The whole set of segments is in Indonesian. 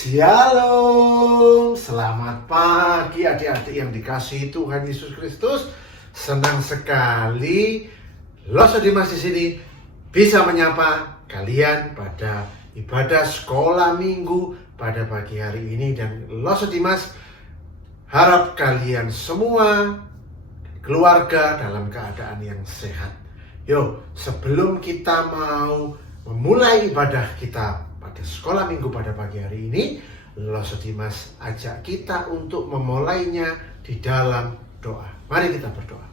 Shalom, selamat pagi adik-adik yang dikasihi Tuhan Yesus Kristus. Senang sekali Loso Dimas di sini bisa menyapa kalian pada ibadah sekolah minggu pada pagi hari ini. Dan Loso Dimas harap kalian semua keluarga dalam keadaan yang sehat. Yuk, sebelum kita mau memulai ibadah kita pada sekolah minggu pada pagi hari ini, Loso Dimas ajak kita untuk memulainya di dalam doa. Mari kita berdoa.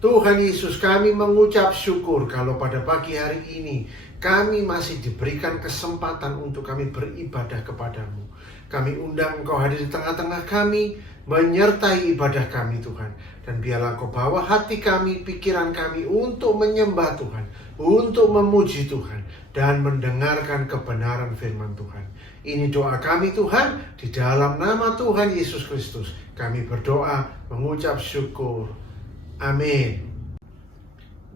Tuhan Yesus, kami mengucap syukur kalau pada pagi hari ini kami masih diberikan kesempatan untuk kami beribadah kepadamu. Kami undang Engkau hadir di tengah-tengah kami, menyertai ibadah kami Tuhan. Dan biarlah Engkau bawa hati kami, pikiran kami untuk menyembah Tuhan, untuk memuji Tuhan, dan mendengarkan kebenaran firman Tuhan. Ini doa kami Tuhan, di dalam nama Tuhan Yesus Kristus kami berdoa mengucap syukur. Amin.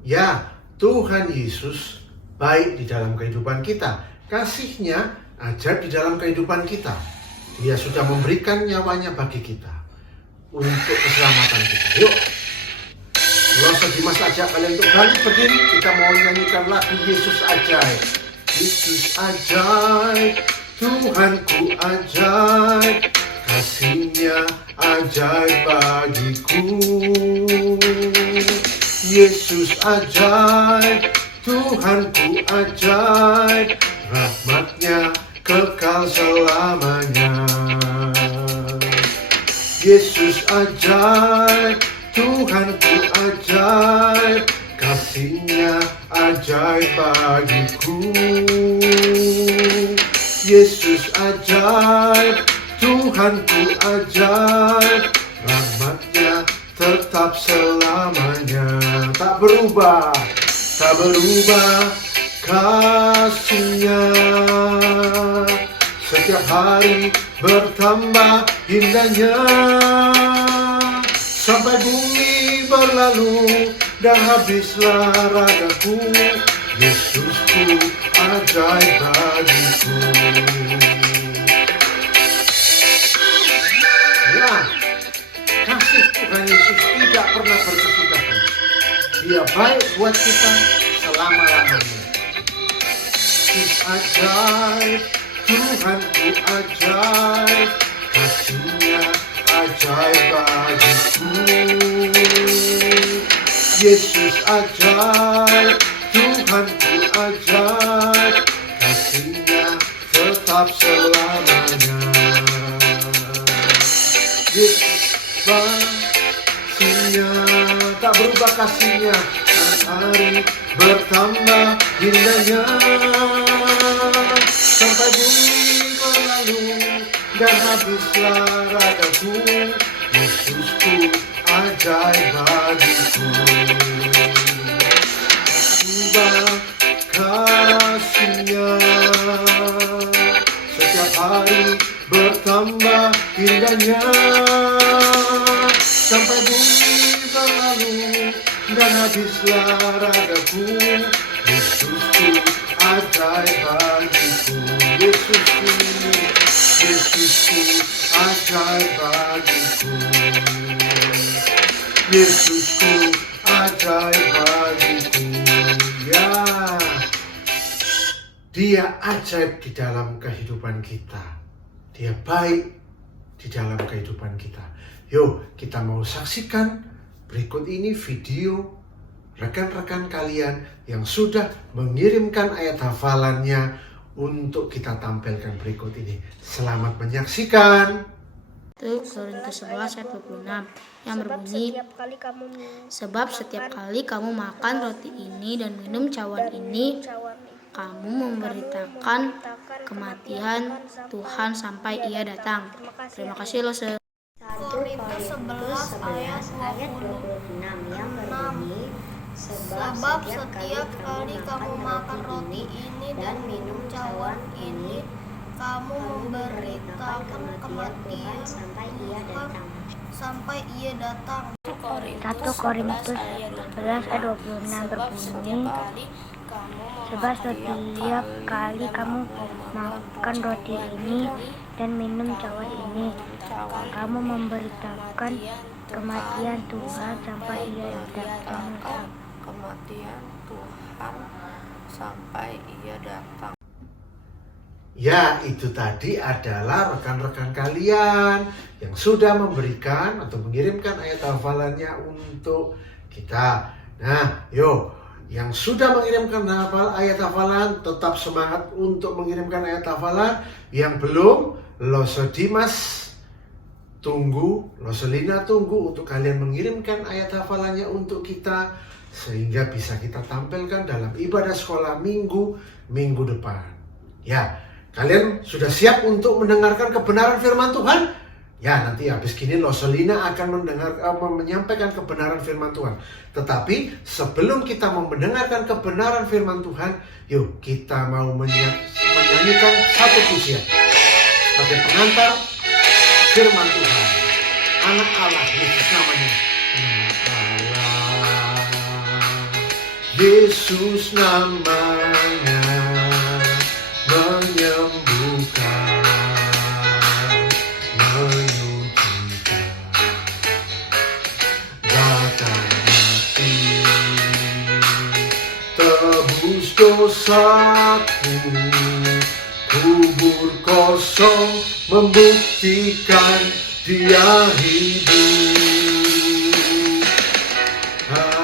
Ya, Tuhan Yesus baik di dalam kehidupan kita. Kasih-Nya ajaib di dalam kehidupan kita. Dia sudah memberikan nyawanya bagi kita untuk keselamatan kita. Yuk, Loso Dimas ajak kalian untuk balik berdiri. Kita mau nyanyikan lagu Yesus Ajaib. Yesus ajaib, Tuhanku ajaib, kasih-Nya ajaib bagiku. Yesus ajaib, Tuhanku ajaib, rahmat-Nya kekal selamanya. Yesus ajaib, Tuhanku ajaib, kasih-Nya ajaib bagiku. Yesus ajaib, Tuhanku ajaib, rahmat-Nya tetap selamanya. Tak berubah kasih-Nya. Setiap hari bertambah indahnya, sampai bumi berlalu dan habislah ragaku. Yesusku ajaib bagiku. Ya, kasih Tuhan Yesus tidak pernah berkesudahan. Dia baik buat kita selama-lamanya. Yesus ajaib, Tuhanku ajaib, kasih-Nya ajaib bagiku. Yesus ajaib, Tuhanku ajaib, kasih-Nya tetap selamanya. Yesus kasih-Nya, tak berubah kasih-Nya, hari bertambah indahnya, sampai bumi berlalu dan habislah ragaku. Yesusku ajaib bagiku. Ubah kasih-Nya, setiap hari bertambah indahnya, sampai bumi berlalu dan habislah ragaku. Yesusku ajaib bagiku. Yesusku ajaib bagiku. Yesusku ajaib bagiku. Ya, Dia ajaib di dalam kehidupan kita. Dia baik di dalam kehidupan kita. Yuk, kita mau saksikan berikut ini video rekan-rekan kalian yang sudah mengirimkan ayat hafalannya untuk kita tampilkan berikut ini. Selamat menyaksikan. Korintus 11 ayat 26 yang berbunyi, sebab setiap kali kamu makan roti ini dan minum cawan ini, kamu memberitakan kematian Tuhan sampai Ia datang. Terima kasih Loso. Korintus 11 ayat 26 yang berbunyi, sebab setiap kali kamu makan roti ini dan minum cawan ini, kamu memberitakan kematian sampai Ia datang. 1 Korintus 11 ayat 26 berbunyi, Sebab setiap kali kamu makan roti ini dan minum cawan ini, kamu memberitakan kematian Tuhan sampai Ia datang. Kematian Tuhan sampai Ia datang. Ya, itu tadi adalah rekan-rekan kalian yang sudah memberikan atau mengirimkan ayat hafalannya untuk kita. Nah, yuk, yang sudah mengirimkan ayat hafalan tetap semangat untuk mengirimkan ayat hafalan. Yang belum, Loso Dimas tunggu, Loselina tunggu untuk kalian mengirimkan ayat hafalannya untuk kita sehingga bisa kita tampilkan dalam ibadah sekolah minggu depan. Ya, kalian sudah siap untuk mendengarkan kebenaran firman Tuhan? Ya, nanti habis gini Loselina akan menyampaikan kebenaran firman Tuhan. Tetapi sebelum kita mau mendengarkan kebenaran firman Tuhan, yuk kita mau menyanyikan satu pujian sebagai pengantar firman Tuhan. Anak Allah, Yesus namanya. Anak Allah, Yesus namanya, menyembuhkan, menyucikan, batang mati, tebus dosaku, kubur kosong membuktikan Dia hidup.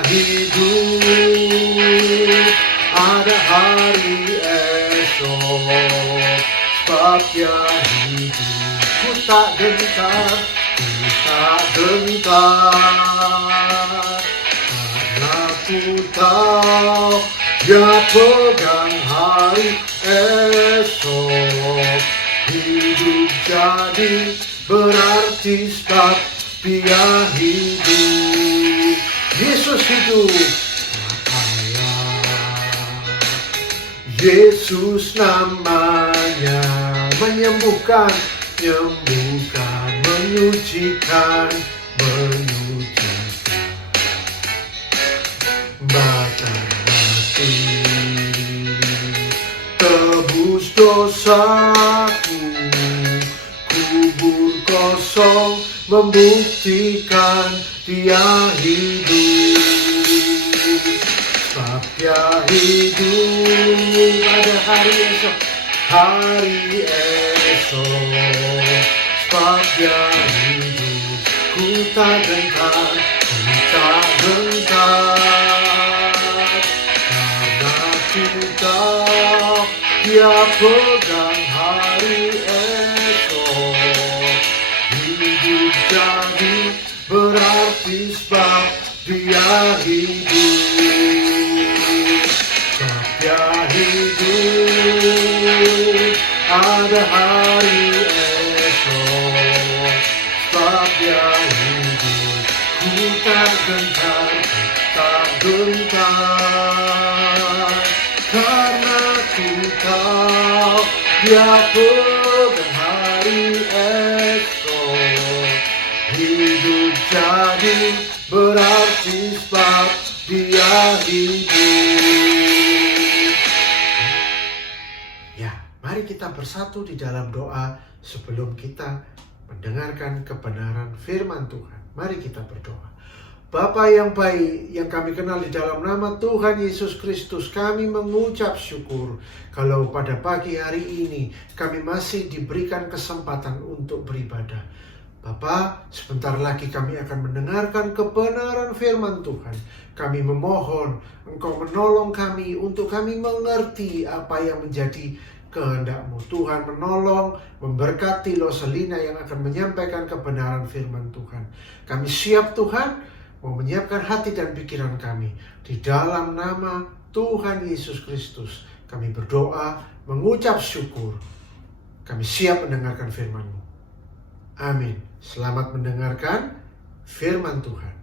Hidup, ada hari esok, sebab Dia hidup. Ku tak gentar, karena ku tahu Dia pegang hari esok. Hidup jadi berarti sebab Dia hidup. Yesus hidup. Yesus namanya, menyembuhkan, menyucikan, batang mati, tebus dosaku, kubur kosong membuktikan Dia hidup. Sebab Dia hidup, ada hari esok, sebab Dia hidup. Ku tak gentar, karena ku tahu Dia pegang hari esok. Hidup jadi berarti sebab Dia hidup. Sebab Dia hidup, ada hari esok. Sebab Dia hidup, ku tak gentar, karena ku tahu Dia pegang hari esok. Hidup jadi berarti sebab Dia hidup. Ya, mari kita bersatu di dalam doa sebelum kita mendengarkan kebenaran firman Tuhan. Mari kita berdoa. Bapa yang baik, yang kami kenal di dalam nama Tuhan Yesus Kristus, kami mengucap syukur kalau pada pagi hari ini kami masih diberikan kesempatan untuk beribadah. Bapa, sebentar lagi kami akan mendengarkan kebenaran firman Tuhan. Kami memohon Engkau menolong kami untuk kami mengerti apa yang menjadi kehendak-Mu. Tuhan menolong, memberkati Loselina yang akan menyampaikan kebenaran firman Tuhan. Kami siap Tuhan, mau menyiapkan hati dan pikiran kami. Di dalam nama Tuhan Yesus Kristus, kami berdoa, mengucap syukur. Kami siap mendengarkan firman-Mu. Amin. Selamat mendengarkan firman Tuhan.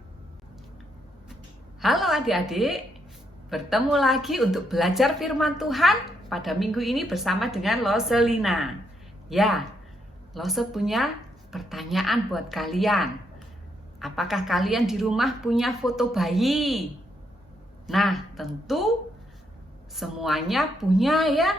Halo adik-adik, bertemu lagi untuk belajar firman Tuhan pada minggu ini bersama dengan Loselina. Ya, Lose punya pertanyaan buat kalian. Apakah kalian di rumah punya foto bayi? Nah, tentu semuanya punya ya.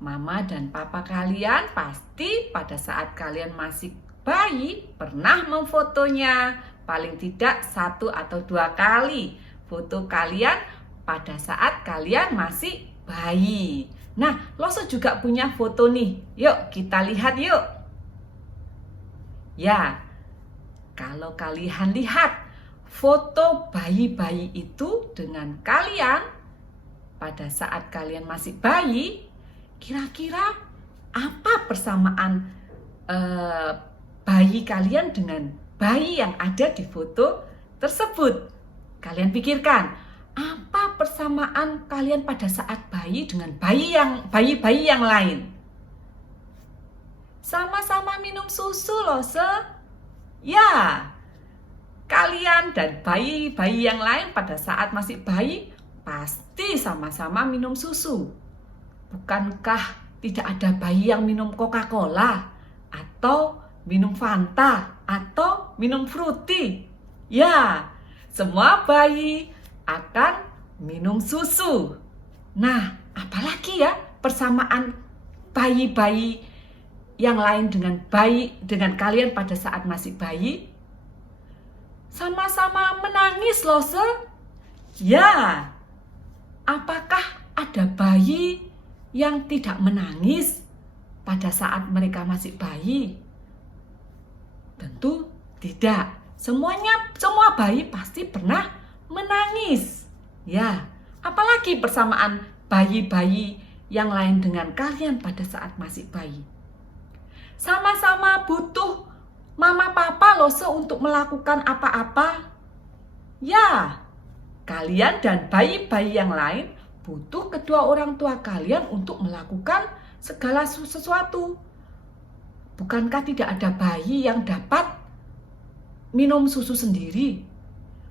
Mama dan papa kalian pasti pada saat kalian masih bayi pernah memfotonya. Paling tidak 1 atau 2 kali foto kalian pada saat kalian masih bayi. Nah, Loso juga punya foto nih. Yuk kita lihat yuk. Ya, kalau kalian lihat foto bayi-bayi itu dengan kalian pada saat kalian masih bayi, kira-kira apa persamaan bayi kalian dengan bayi yang ada di foto tersebut? Kalian pikirkan, apa persamaan kalian pada saat bayi dengan bayi-bayi yang lain? Sama-sama minum susu loh, ya. Kalian dan bayi-bayi yang lain pada saat masih bayi pasti sama-sama minum susu. Bukankah tidak ada bayi yang minum Coca-Cola atau minum Fanta atau minum Fruity? Ya, semua bayi akan minum susu. Nah, apalagi ya persamaan bayi-bayi yang lain dengan kalian pada saat masih bayi? Sama-sama menangis loh, Ya, apakah ada bayi yang tidak menangis pada saat mereka masih bayi? Tentu tidak. Semua bayi pasti pernah menangis. Ya, apalagi persamaan bayi-bayi yang lain dengan kalian pada saat masih bayi? Sama-sama butuh mama papa loh untuk melakukan apa-apa. Ya, kalian dan bayi-bayi yang lain butuh kedua orang tua kalian untuk melakukan segala sesuatu. Bukankah tidak ada bayi yang dapat minum susu sendiri?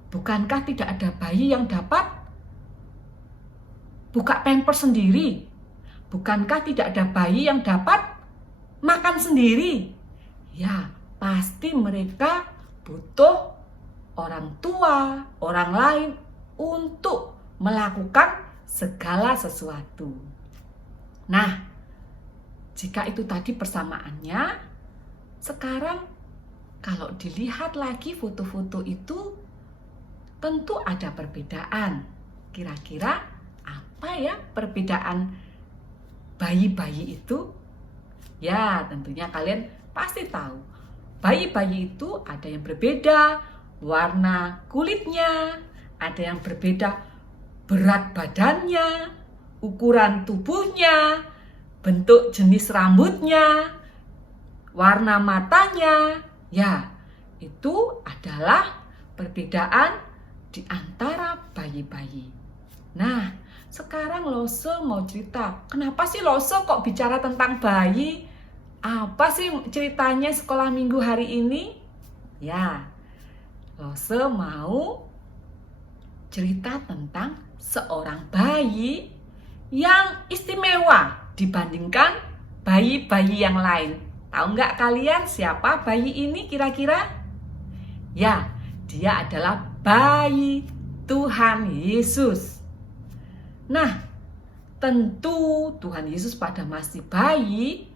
Bukankah tidak ada bayi yang dapat buka pampers sendiri? Bukankah tidak ada bayi yang dapat makan sendiri? Ya, pasti mereka butuh orang tua, orang lain untuk melakukan segala sesuatu. Nah, jika itu tadi persamaannya, sekarang kalau dilihat lagi foto-foto itu tentu ada perbedaan. Kira-kira apa ya perbedaan bayi-bayi itu? Ya, tentunya kalian pasti tahu. Bayi-bayi itu ada yang berbeda warna kulitnya, ada yang berbeda berat badannya, ukuran tubuhnya, bentuk jenis rambutnya, warna matanya. Ya, itu adalah perbedaan di antara bayi-bayi. Nah, sekarang Lose mau cerita, kenapa sih Lose kok bicara tentang bayi? Apa sih ceritanya sekolah minggu hari ini? Ya, Lose mau cerita tentang seorang bayi yang istimewa dibandingkan bayi-bayi yang lain. Tahu nggak kalian siapa bayi ini kira-kira? Ya, dia adalah bayi Tuhan Yesus. Nah, tentu Tuhan Yesus pada masih bayi,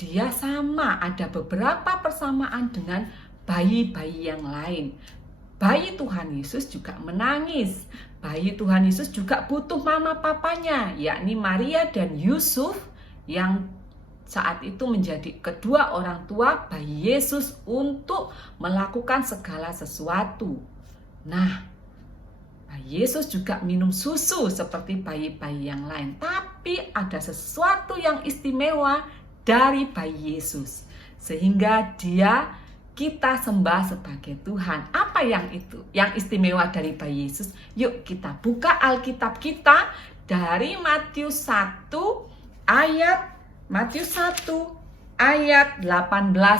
dia sama ada beberapa persamaan dengan bayi-bayi yang lain. Bayi Tuhan Yesus juga menangis. Bayi Tuhan Yesus juga butuh mama papanya, yakni Maria dan Yusuf yang saat itu menjadi kedua orang tua bayi Yesus untuk melakukan segala sesuatu. Nah, bayi Yesus juga minum susu seperti bayi-bayi yang lain. Tapi ada sesuatu yang istimewa dari bayi Yesus, sehingga kita sembah sebagai Tuhan. Apa yang itu? Yang istimewa dari bayi Yesus? Yuk kita buka Alkitab kita dari Matius 1 ayat 18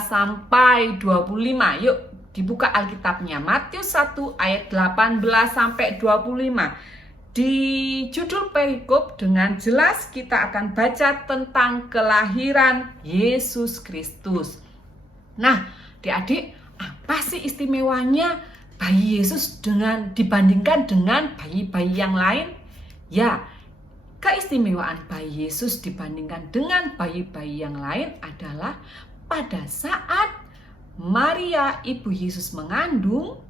sampai 25. Yuk dibuka Alkitabnya. Matius 1 ayat 18 sampai 25. Di judul perikop dengan jelas kita akan baca tentang kelahiran Yesus Kristus. Nah, adik-adik, apa sih istimewanya bayi Yesus dibandingkan dengan bayi-bayi yang lain? Ya, keistimewaan bayi Yesus dibandingkan dengan bayi-bayi yang lain adalah pada saat Maria ibu Yesus mengandung,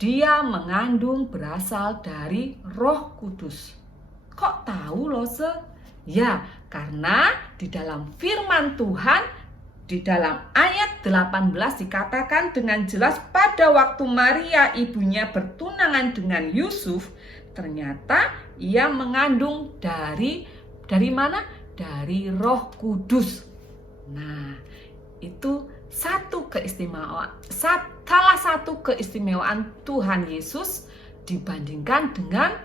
dia mengandung berasal dari Roh Kudus. Kok tahu Lose? Ya, karena di dalam firman Tuhan, di dalam ayat 18 dikatakan dengan jelas pada waktu Maria ibunya bertunangan dengan Yusuf, ternyata ia mengandung dari mana? Dari Roh Kudus. Nah, itu salah satu keistimewaan Tuhan Yesus dibandingkan dengan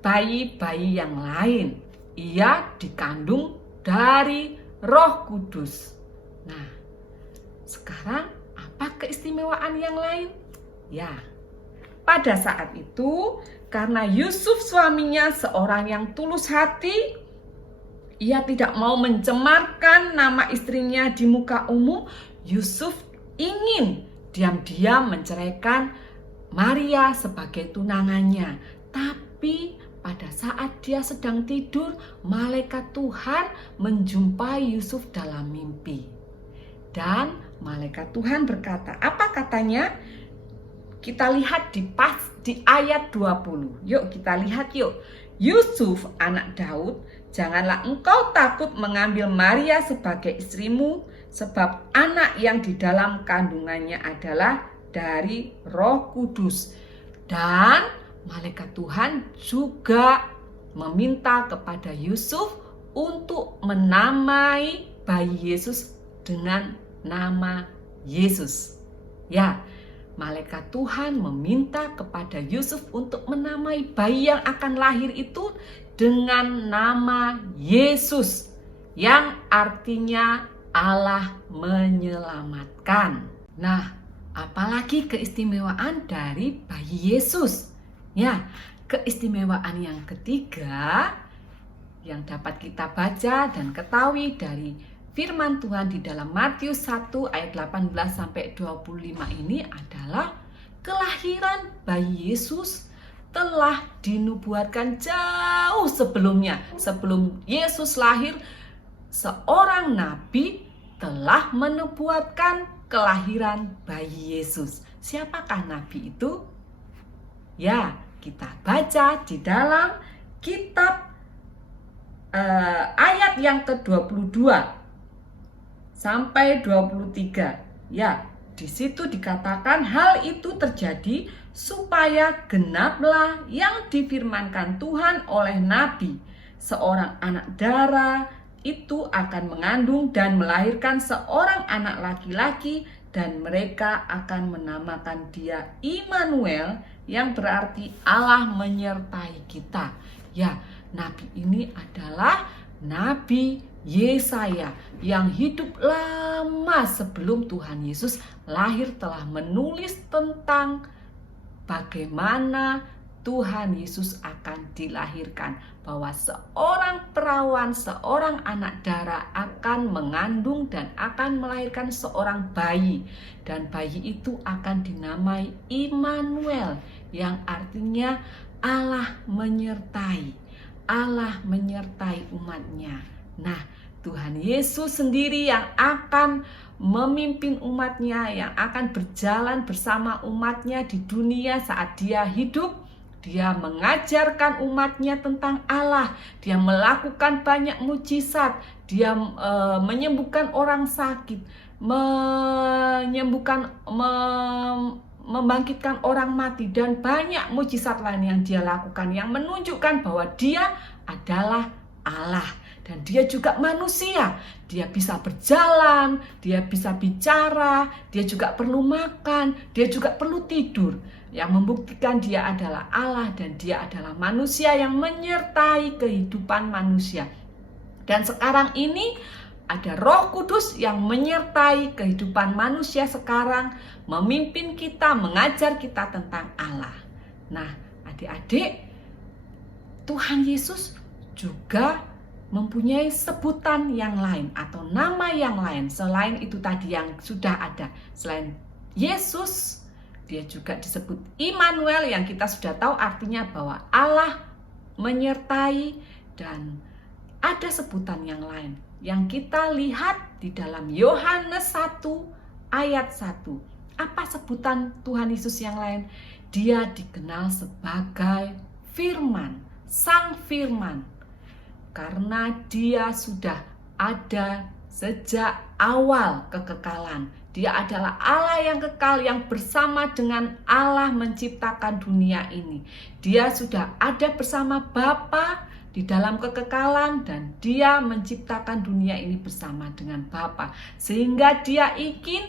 bayi-bayi yang lain. Ia dikandung dari Roh Kudus. Nah, sekarang apa keistimewaan yang lain? Ya, pada saat itu karena Yusuf suaminya seorang yang tulus hati, ia tidak mau mencemarkan nama istrinya di muka umum. Yusuf ingin diam-diam menceraikan Maria sebagai tunangannya. Tapi pada saat dia sedang tidur, malaikat Tuhan menjumpai Yusuf dalam mimpi. Dan malaikat Tuhan berkata, apa katanya? Kita lihat di ayat 20. Yuk kita lihat yuk. Yusuf anak Daud, janganlah engkau takut mengambil Maria sebagai istrimu, sebab anak yang di dalam kandungannya adalah dari Roh Kudus. Dan malaikat Tuhan juga meminta kepada Yusuf untuk menamai bayi Yesus dengan nama Yesus. Ya, malaikat Tuhan meminta kepada Yusuf untuk menamai bayi yang akan lahir itu dengan nama Yesus, yang artinya Allah menyelamatkan. Nah, apalagi keistimewaan dari bayi Yesus? Ya, keistimewaan yang ketiga yang dapat kita baca dan ketahui dari firman Tuhan di dalam Matius 1 ayat 18 sampai 25 ini adalah kelahiran bayi Yesus telah dinubuatkan jauh sebelumnya. Sebelum Yesus lahir, seorang nabi telah menubuatkan kelahiran bayi Yesus. Siapakah nabi itu? Ya, kita baca di dalam kitab ayat yang ke-22 sampai 23. Ya, di situ dikatakan hal itu terjadi supaya genaplah yang difirmankan Tuhan oleh nabi. Seorang anak darah itu akan mengandung dan melahirkan seorang anak laki-laki, dan mereka akan menamakan dia Immanuel, yang berarti Allah menyertai kita. Ya, nabi ini adalah Nabi Yesaya yang hidup lama sebelum Tuhan Yesus lahir, telah menulis tentang bagaimana Tuhan Yesus akan dilahirkan, bahwa seorang perawan, seorang anak darah akan mengandung dan akan melahirkan seorang bayi, dan bayi itu akan dinamai Immanuel, yang artinya Allah menyertai umatnya. Nah, Tuhan Yesus sendiri yang akan memimpin umatnya, yang akan berjalan bersama umatnya di dunia saat dia hidup. Dia mengajarkan umatnya tentang Allah. Dia melakukan banyak mujizat. Dia menyembuhkan orang sakit, membangkitkan orang mati, dan banyak mujizat lain yang dia lakukan, yang menunjukkan bahwa dia adalah Allah. Dan dia juga manusia. Dia bisa berjalan, dia bisa bicara, dia juga perlu makan, dia juga perlu tidur. Yang membuktikan dia adalah Allah dan dia adalah manusia yang menyertai kehidupan manusia. Dan sekarang ini ada Roh Kudus yang menyertai kehidupan manusia sekarang, memimpin kita, mengajar kita tentang Allah. Nah, adik-adik, Tuhan Yesus juga mempunyai sebutan yang lain atau nama yang lain selain itu tadi yang sudah ada. Selain Yesus, dia juga disebut Immanuel, yang kita sudah tahu artinya bahwa Allah menyertai, Dan ada sebutan yang lain yang kita lihat di dalam Yohanes 1 ayat 1. Apa sebutan Tuhan Yesus yang lain? Dia dikenal sebagai Firman, Sang Firman. Karena dia sudah ada sejak awal kekekalan. Dia adalah Allah yang kekal, yang bersama dengan Allah menciptakan dunia ini. Dia sudah ada bersama Bapa di dalam kekekalan, dan dia menciptakan dunia ini bersama dengan Bapa. Sehingga dia ingin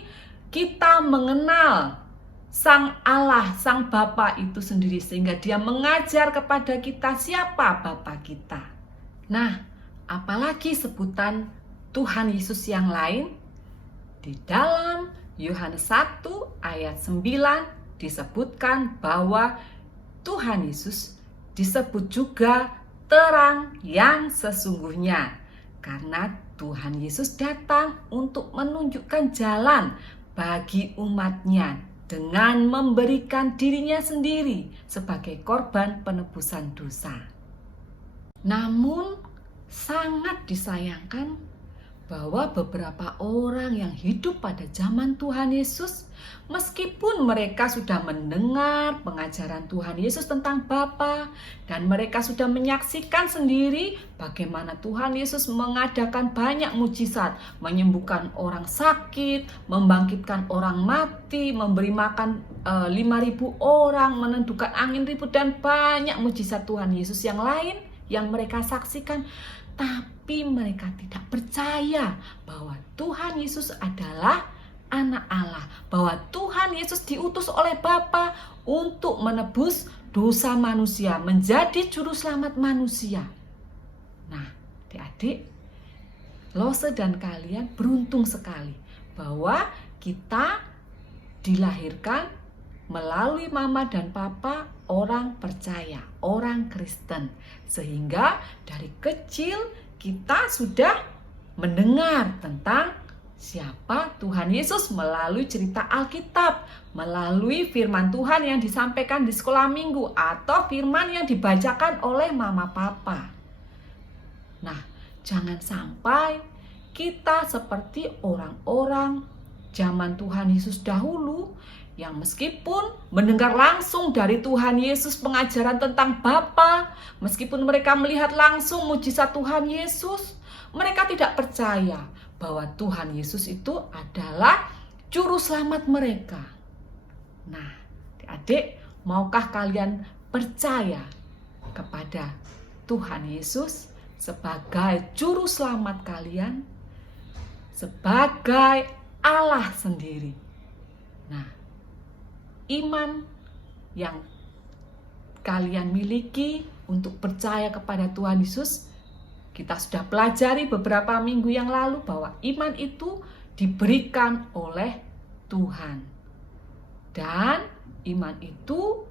kita mengenal Sang Allah, Sang Bapa itu sendiri. Sehingga dia mengajar kepada kita siapa Bapa kita. Nah, apalagi sebutan Tuhan Yesus yang lain? Di dalam Yohanes 1 ayat 9 disebutkan bahwa Tuhan Yesus disebut juga terang yang sesungguhnya. Karena Tuhan Yesus datang untuk menunjukkan jalan bagi umatnya dengan memberikan dirinya sendiri sebagai korban penebusan dosa. Namun sangat disayangkan bahwa beberapa orang yang hidup pada zaman Tuhan Yesus, meskipun mereka sudah mendengar pengajaran Tuhan Yesus tentang Bapa, dan mereka sudah menyaksikan sendiri bagaimana Tuhan Yesus mengadakan banyak mujizat, menyembuhkan orang sakit, membangkitkan orang mati, memberi makan 5.000 orang, menentukan angin ribut, dan banyak mujizat Tuhan Yesus yang lain yang mereka saksikan. Tapi mereka tidak percaya bahwa Tuhan Yesus adalah anak Allah, bahwa Tuhan Yesus diutus oleh Bapa untuk menebus dosa manusia, menjadi juru selamat manusia. Nah, adik-adik, Lose dan kalian beruntung sekali bahwa kita dilahirkan melalui mama dan papa orang percaya, orang Kristen. Sehingga dari kecil kita sudah mendengar tentang siapa Tuhan Yesus melalui cerita Alkitab, melalui firman Tuhan yang disampaikan di sekolah minggu, atau firman yang dibacakan oleh mama papa. Nah, jangan sampai kita seperti orang-orang zaman Tuhan Yesus dahulu yang meskipun mendengar langsung dari Tuhan Yesus pengajaran tentang Bapa, meskipun mereka melihat langsung mujizat Tuhan Yesus, mereka tidak percaya bahwa Tuhan Yesus itu adalah juru selamat mereka. Nah, adik-adik, maukah kalian percaya kepada Tuhan Yesus sebagai juru selamat kalian, sebagai Allah sendiri? Nah, iman yang kalian miliki untuk percaya kepada Tuhan Yesus, kita sudah pelajari beberapa minggu yang lalu bahwa iman itu diberikan oleh Tuhan. Dan iman itu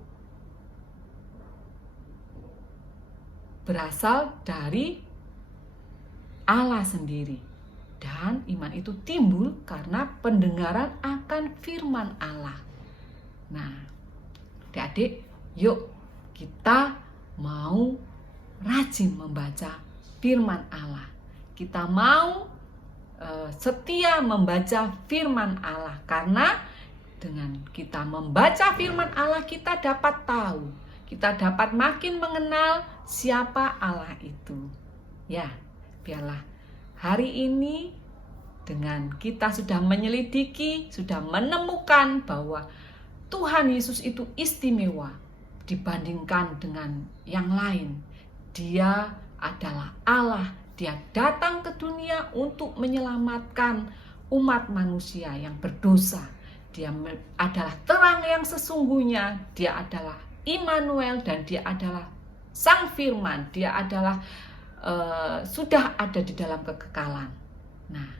berasal dari Allah sendiri. Dan iman itu timbul karena pendengaran akan firman Allah. Nah, adik-adik, yuk kita mau rajin membaca firman Allah. Kita mau setia membaca firman Allah, karena dengan kita membaca firman Allah kita dapat tahu, kita dapat makin mengenal siapa Allah itu. Ya, biarlah hari ini dengan kita sudah menyelidiki, sudah menemukan bahwa Tuhan Yesus itu istimewa dibandingkan dengan yang lain. Dia adalah Allah. Dia datang ke dunia untuk menyelamatkan umat manusia yang berdosa. Dia adalah terang yang sesungguhnya. Dia adalah Immanuel, dan dia adalah Sang Firman. Dia adalah sudah ada di dalam kekekalan. Nah,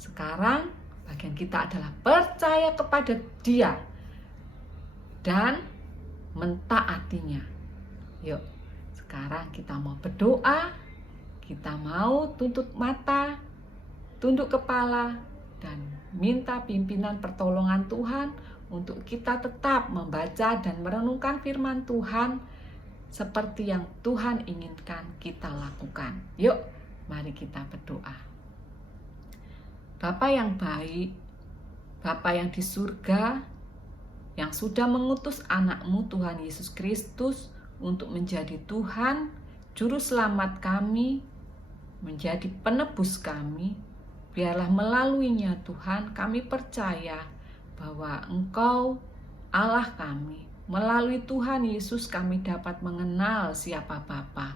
sekarang bagian kita adalah percaya kepada Dia dan mentaatinya. Yuk, sekarang kita mau berdoa, kita mau tutup mata, tunduk kepala, dan minta pimpinan pertolongan Tuhan untuk kita tetap membaca dan merenungkan firman Tuhan seperti yang Tuhan inginkan kita lakukan. Yuk, mari kita berdoa. Bapa yang baik, Bapa yang di surga, yang sudah mengutus anak-Mu Tuhan Yesus Kristus untuk menjadi Tuhan, Juru Selamat kami, menjadi penebus kami, biarlah melaluinya Tuhan kami percaya bahwa Engkau Allah kami. Melalui Tuhan Yesus kami dapat mengenal siapa Bapa.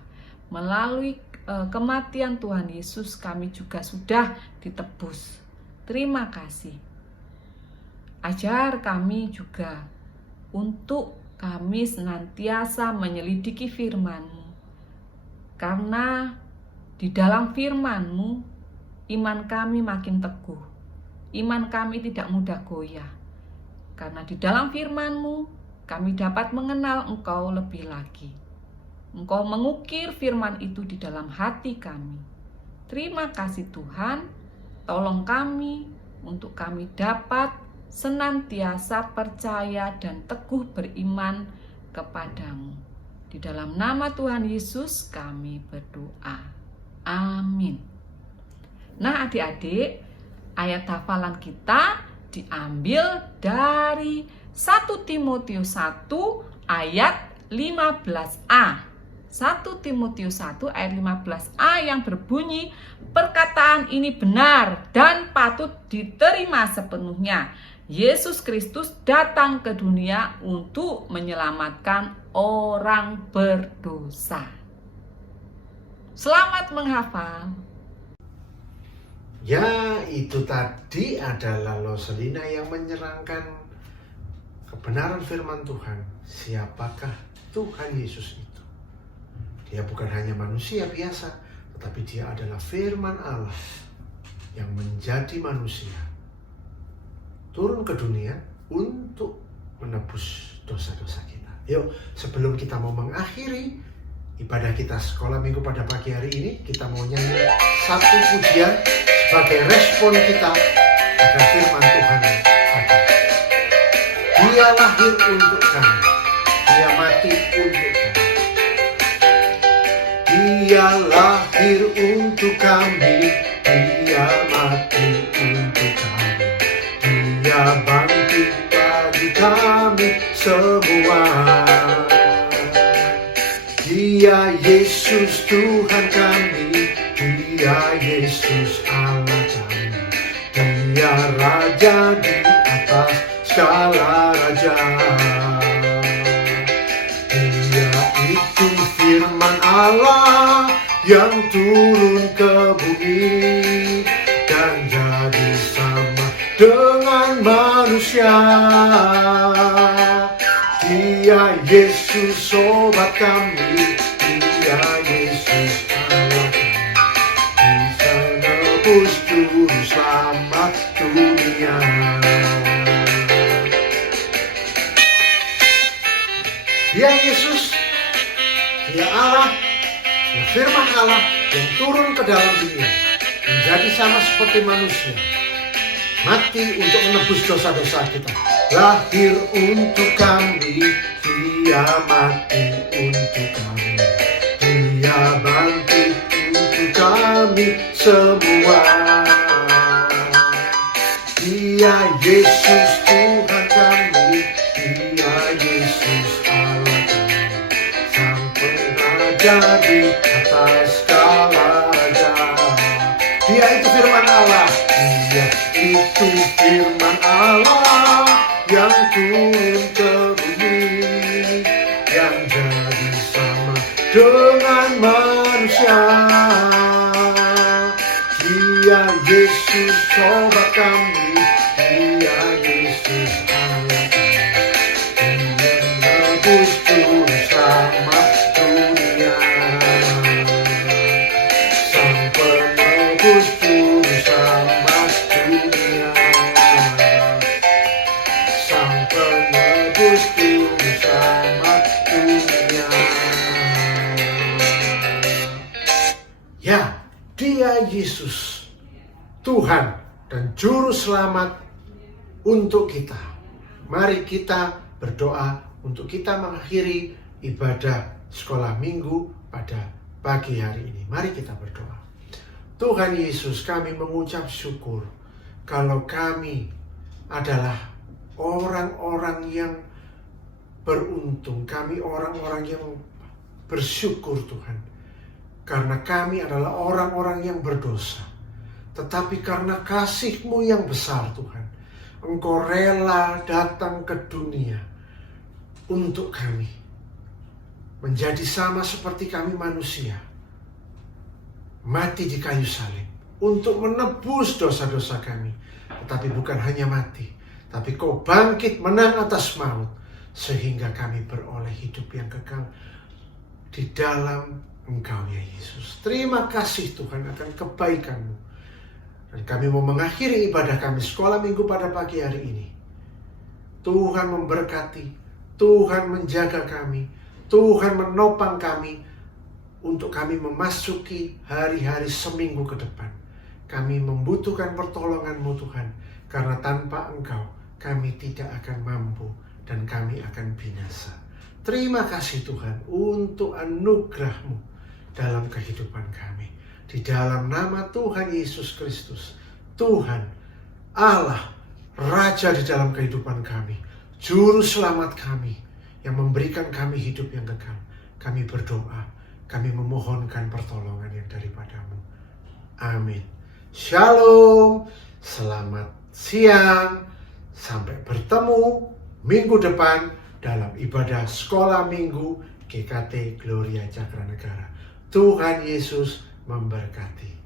Melalui kematian Tuhan Yesus kami juga sudah ditebus. Terima kasih. Ajar kami juga untuk kami senantiasa menyelidiki firman-Mu. Karena di dalam firman-Mu, iman kami makin teguh. Iman kami tidak mudah goyah. Karena di dalam firman-Mu, kami dapat mengenal Engkau lebih lagi. Engkau mengukir firman itu di dalam hati kami. Terima kasih Tuhan, tolong kami untuk kami dapat senantiasa percaya dan teguh beriman kepadamu. Di dalam nama Tuhan Yesus kami berdoa. Amin. Nah adik-adik, ayat hafalan kita diambil dari 1 Timotius 1 ayat 15a. 1 Timotius 1 ayat 15a yang berbunyi, perkataan ini benar dan patut diterima sepenuhnya. Yesus Kristus datang ke dunia untuk menyelamatkan orang berdosa. Selamat menghafal. Ya, itu tadi adalah Roselina yang menyerangkan kebenaran firman Tuhan. Siapakah Tuhan Yesus itu? Dia bukan hanya manusia biasa, tetapi dia adalah firman Allah yang menjadi manusia. Turun ke dunia untuk menebus dosa-dosa kita. Yuk, sebelum kita mau mengakhiri ibadah kita sekolah minggu pada pagi hari ini, kita mau nyanyi satu pujian sebagai respon kita akan firman Tuhan tadi. Dia lahir untuk kami, dia mati untuk kami. Dia lahir untuk kami, dia mati untuk kami. Dia bangkit bagi kami semua. Dia Yesus Tuhan kami, dia Yesus Allah kami. Dia Raja di atas segala raja. Dia itu firman Allah yang turun ke bumi dan jadi sama dengan manusia. Dia Yesus sobat kami, dia Yesus Allah kami, bisa nebus juru selamat dunia. Dia Yesus, dia Allah, dia firman Allah yang turun ke dalam dunia, menjadi sama seperti manusia, mati untuk menebus dosa-dosa kita. Lahir untuk kami, dia mati untuk kami, dia bangkit untuk kami semua. Dia Yesus Tuhan kami, dia Yesus Allah kami, sang pengajar di atas segala raja. Dia itu firman Allah, dia itu firman Allah yang turun ke bumi, yang jadi sama dengan manusia. Dia Yesus sobat kami, dia Yesus Allah kami, dia nebus juru selamat dunia. Sang penebus juru selamat dunia, sang penebus juru selamat dunia. Ya, dia Yesus Tuhan dan juru selamat untuk kita. Mari kita berdoa untuk kita mengakhiri ibadah sekolah minggu pada pagi hari ini. Mari kita berdoa. Tuhan Yesus, kami mengucap syukur kalau kami adalah orang-orang yang beruntung. Kami orang-orang yang bersyukur Tuhan. Karena kami adalah orang-orang yang berdosa. Tetapi karena kasih-Mu yang besar Tuhan, Engkau rela datang ke dunia untuk kami. Menjadi sama seperti kami manusia. Mati di kayu salib untuk menebus dosa-dosa kami. Tetapi bukan hanya mati, tapi Kau bangkit menang atas maut. Sehingga kami beroleh hidup yang kekal di dalam Engkau ya Yesus. Terima kasih Tuhan akan kebaikan-Mu. Dan kami mau mengakhiri ibadah kami sekolah minggu pada pagi hari ini. Tuhan memberkati, Tuhan menjaga kami, Tuhan menopang kami untuk kami memasuki hari-hari seminggu ke depan. Kami membutuhkan pertolongan-Mu Tuhan, karena tanpa Engkau kami tidak akan mampu dan kami akan binasa. Terima kasih Tuhan untuk anugerah-Mu dalam kehidupan kami. Di dalam nama Tuhan Yesus Kristus, Tuhan Allah, Raja di dalam kehidupan kami, Juru Selamat kami, yang memberikan kami hidup yang kekal. Kami berdoa, kami memohonkan pertolongan yang daripada-Mu. Amin. Shalom, selamat siang, sampai bertemu minggu depan dalam ibadah sekolah minggu GKT Gloria Cakranegara. Tuhan Yesus memberkati.